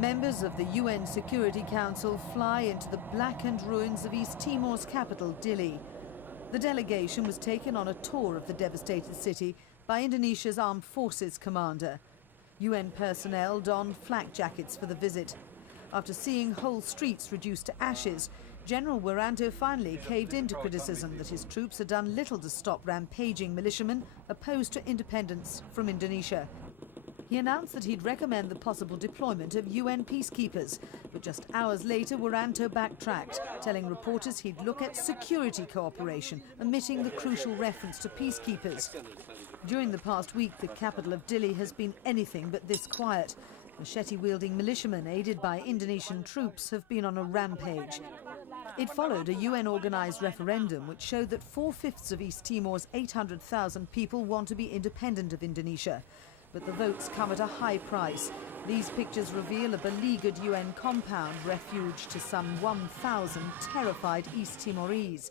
Members of the UN Security Council fly into the blackened ruins of East Timor's capital, Dili. The delegation was taken on a tour of the devastated city by Indonesia's Armed Forces commander. UN personnel donned flak jackets for the visit. After seeing whole streets reduced to ashes, General Wiranto finally caved into criticism that his troops had done little to stop rampaging militiamen opposed to independence from Indonesia. He announced that he'd recommend the possible deployment of UN peacekeepers, but just hours later Wiranto backtracked, telling reporters he'd look at security cooperation, omitting the crucial reference to peacekeepers. During the past week, the capital of Dili has been anything but this quiet. Machete-wielding militiamen aided by Indonesian troops have been on a rampage. It followed a UN-organised referendum which showed that 4/5 of East Timor's 800,000 people want to be independent of Indonesia. But the votes come at a high price. These pictures reveal a beleaguered UN compound refuge to some 1,000 terrified East Timorese.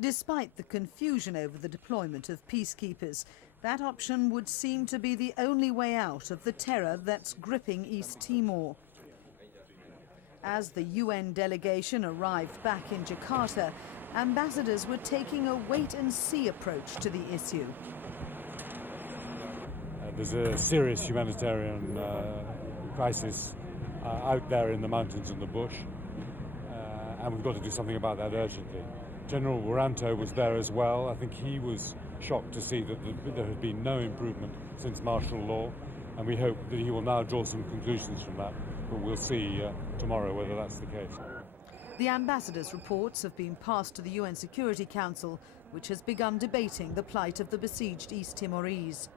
Despite the confusion over the deployment of peacekeepers, that option would seem to be the only way out of the terror that's gripping East Timor. As the UN delegation arrived back in Jakarta, ambassadors were taking a wait-and-see approach to the issue. There's a serious humanitarian crisis out there in the mountains and the bush, and we've got to do something about that urgently. General Wiranto was there as well. I think he was shocked to see that there had been no improvement since martial law, and we hope that he will now draw some conclusions from that, but we'll see tomorrow whether that's the case. The ambassadors' reports have been passed to the UN Security Council, which has begun debating the plight of the besieged East Timorese.